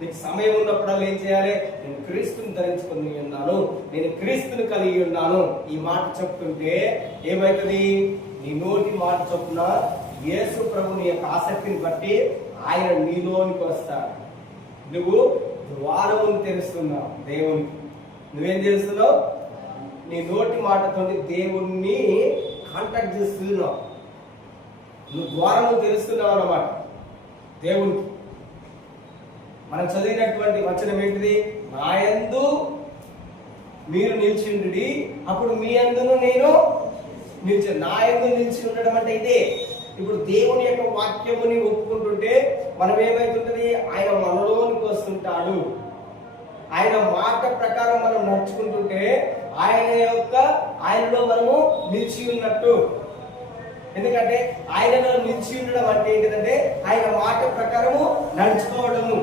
నీకు సమయం ఉన్నప్పుడల్లా ఏం చేయాలి? నేను క్రీస్తుని ధరించుకుని ఉన్నాను, నేను క్రీస్తుని కలిగి ఉన్నాను. ఈ మాట చెప్తుంటే ఏమైతుంది? నీ నోటి మాట చొప్పున యేసు ప్రభుని యొక్క ఆసక్తిని బట్టి ఆయన నీలోనికి వస్తాడు. నువ్వు ద్వారమును తెరుస్తున్నావు దేవునికి. నువ్వేం చేస్తున్నావు? నీ నోటి మాటతో దేవుణ్ణి కాంటాక్ట్ చేస్తున్నావు. నువ్వు ద్వారము తెరుస్తున్నావు అన్నమాట దేవునికి. మనం చదివినటువంటి వచనం ఏంటిది? నా యందు మీరు నిలిచిండి, అప్పుడు మీ యందును నేను నిలిచి. నా యందు నిలిచి ఉండడం అంటే ఇదే. ఇప్పుడు దేవుని యొక్క వాక్యముని ఒప్పుకుంటుంటే మనం ఏమైతుంటది? ఆయన మనలోనికి వస్తుంటాడు. ఆయన మాట ప్రకారం మనం నడుచుకుంటుంటే ఆయనలో మనము నిలిచి ఉన్నట్టు. ఎందుకంటే ఆయనలో నిలిచి ఉండడం అంటే ఏంటిదంటే ఆయన మాట ప్రకారము నడుచుకోవడము.